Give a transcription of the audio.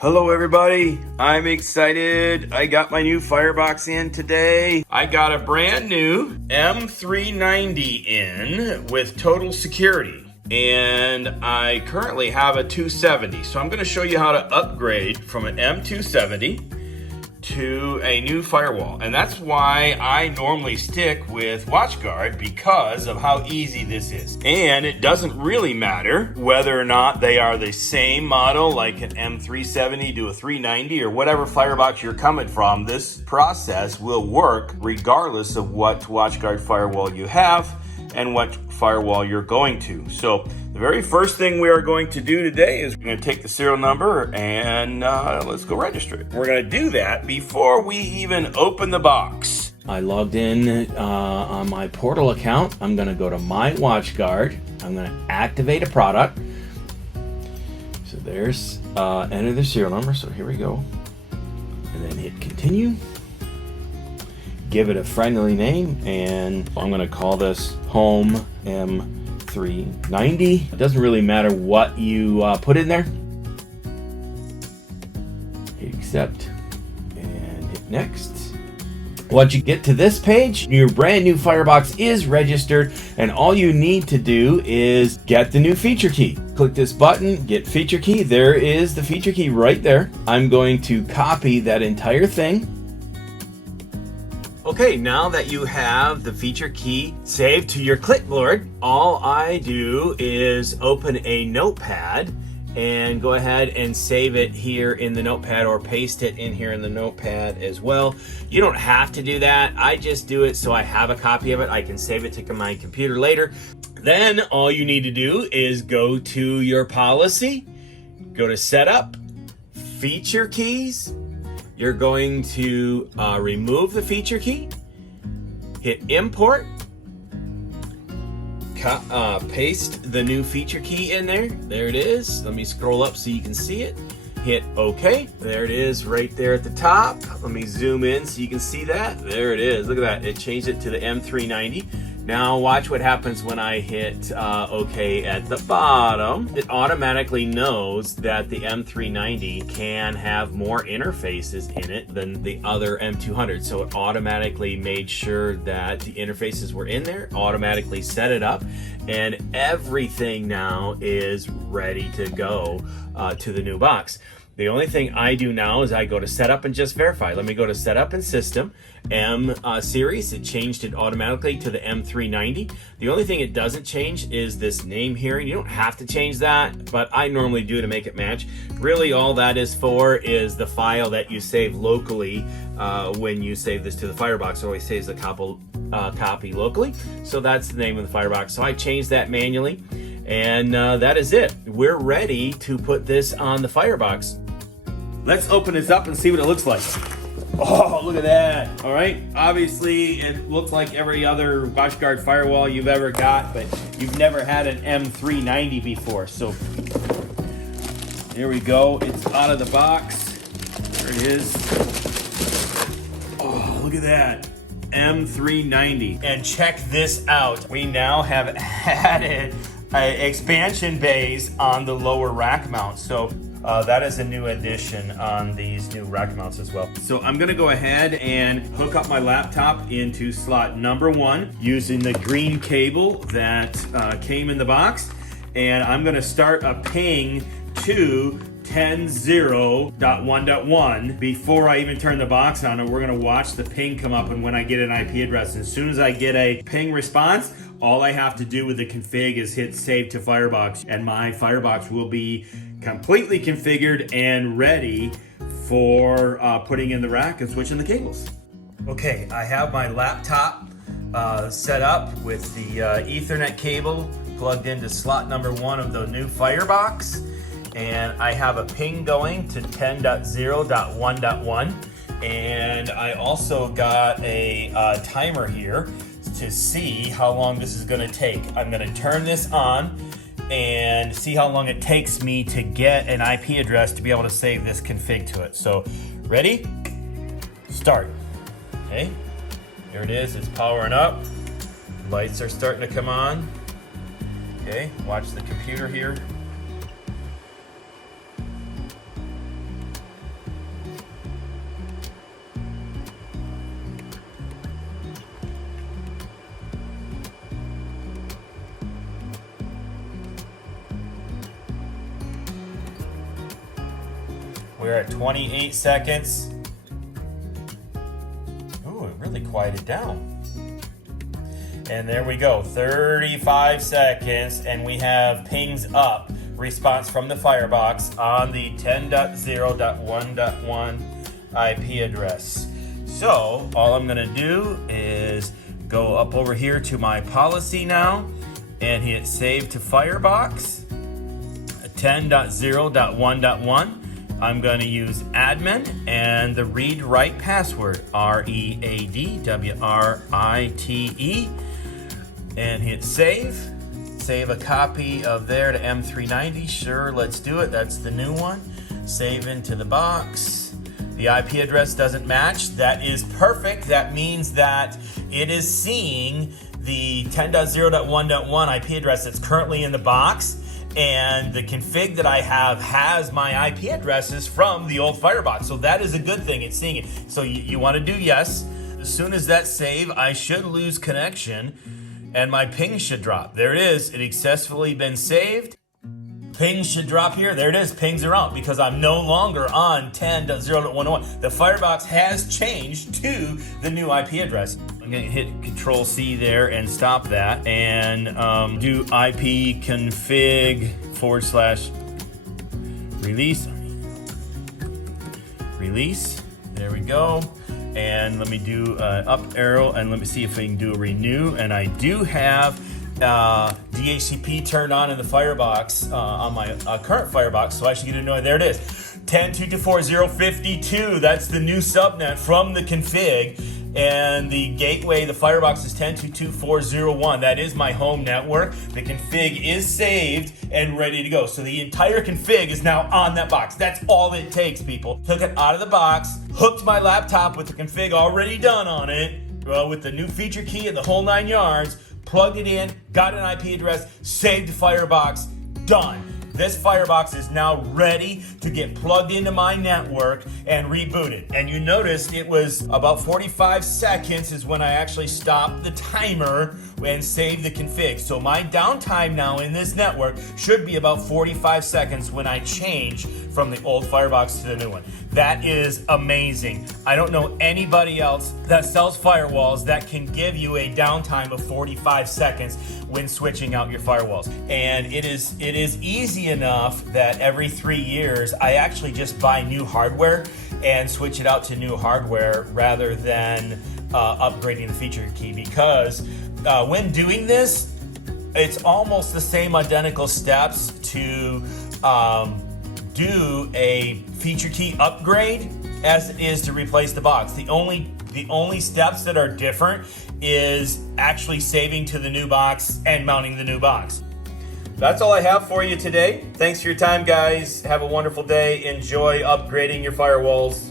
Hello everybody, I'm excited. I got my new Firebox in today. I got a brand new M390 in with total security. And I currently have a 270. So I'm gonna show you how to upgrade from an M270 to a new firewall. And that's why I normally stick with WatchGuard, because of how easy this is. And it doesn't really matter whether or not they are the same model, like an M370 to a 390 or whatever firebox you're coming from. This process will work regardless of what WatchGuard firewall you have and what firewall you're going to. So the very first thing we are going to do today is we're going to take the serial number and let's go register it. We're going to do that before we even open the box. I logged in on my portal account. I'm going to go to my WatchGuard. I'm going to activate a product. So there's enter the serial number. So here we go. And then hit continue. Give it a friendly name, and I'm going to call this Home M390. It doesn't really matter what you put in there. Hit accept and hit next. Once you get to this page, your brand new Firebox is registered, and all you need to do is get the new feature key. Click this button, get feature key. There is the feature key right there. I'm going to copy that entire thing. Okay, now that you have the feature key saved to your clipboard, all I do is open a notepad and go ahead and save it here in the notepad, or paste it in here in the notepad as well. You don't have to do that. I just do it so I have a copy of it. I can save it to my computer later. Then all you need to do is go to your policy, go to setup, feature keys. You're going to remove the feature key, hit import, paste the new feature key in there. There it is. Let me scroll up so you can see it. Hit OK. There it is right there at the top. Let me zoom in so you can see that. There it is. Look at that. It changed it to the M390. Now watch what happens when I hit OK at the bottom. It automatically knows that the M390 can have more interfaces in it than the other M200. So it automatically made sure that the interfaces were in there, automatically set it up, and everything now is ready to go to the new box. The only thing I do now is I go to setup and just verify. Let me go to setup and system, M series. It changed it automatically to the M390. The only thing it doesn't change is this name here. You don't have to change that, but I normally do to make it match. Really all that is for is the file that you save locally when you save this to the Firebox. It always saves a copy locally. So that's the name of the Firebox. So I changed that manually. And that is it. We're ready to put this on the Firebox. Let's open this up and see what it looks like. Oh, look at that. All right. Obviously, it looks like every other WatchGuard firewall you've ever got, but you've never had an M390 before. So here we go. It's out of the box. There it is. Oh, look at that. M390. And check this out. We now have added expansion bays on the lower rack mount. So that is a new addition on these new rack mounts as well. So I'm gonna go ahead and hook up my laptop into slot number 1 using the green cable that came in the box. And I'm gonna start a ping to 10.0.1.1 before I even turn the box on, and we're gonna watch the ping come up. And when I get an IP address, as soon as I get a ping response, all I have to do with the config is hit save to Firebox, and my Firebox will be completely configured and ready for putting in the rack and switching the cables. Okay, I have my laptop set up with the Ethernet cable plugged into slot number 1 of the new Firebox. And I have a ping going to 10.0.1.1, and I also got a timer here to see how long this is going to take. I'm going to turn this on and see how long it takes me to get an IP address to be able to save this config to it. So, ready? Start. Okay, here it is. It's powering up. Lights are starting to come on. Okay, watch the computer here. We're at 28 seconds. Ooh, it really quieted down. And there we go, 35 seconds, and we have pings up, response from the Firebox on the 10.0.1.1 IP address. So all I'm gonna do is go up over here to my policy now and hit save to Firebox, 10.0.1.1. I'm going to use admin and the read write password, READWRITE, and hit save. Save a copy of there to M390. Sure, let's do it. That's the new one. Save into the box. The IP address doesn't match. That is perfect. That means that it is seeing the 10.0.1.1 IP address that's currently in the box. And the config that I have has my IP addresses from the old Firebox. So that is a good thing, it's seeing it. So you want to do yes. As soon as that save, I should lose connection and my ping should drop. There it is, it successfully been saved. Pings should drop here, there it is, pings are out because I'm no longer on 10.0.1.1. The Firebox has changed to the new IP address. I'm gonna hit Control C there and stop that and do IP config / release. Release, there we go. And let me do up arrow and let me see if I can do a renew. And I do have DHCP turned on in the Firebox on my current Firebox, so I should get a note. There it is, 10.2.2.4.0.52. That's the new subnet from the config. And the gateway, the Firebox is 10.2.2.4.0.1. That is my home network. The config is saved and ready to go. So the entire config is now on that box. That's all it takes, people. Took it out of the box, hooked my laptop with the config already done on it, with the new feature key and the whole 9 yards, plugged it in, got an IP address, saved the Firebox, done. This Firebox is now ready to get plugged into my network and rebooted. And you noticed it was about 45 seconds is when I actually stopped the timer and saved the config. So my downtime now in this network should be about 45 seconds when I change from the old Firebox to the new one. That is amazing. I don't know anybody else that sells firewalls that can give you a downtime of 45 seconds when switching out your firewalls. And it is easy enough that every 3 years I actually just buy new hardware and switch it out to new hardware rather than upgrading the feature key, because when doing this, it's almost the same identical steps to do a feature key upgrade as it is to replace the box. The only steps that are different is actually saving to the new box and mounting the new box. That's all I have for you today. Thanks for your time, guys. Have a wonderful day. Enjoy upgrading your firewalls.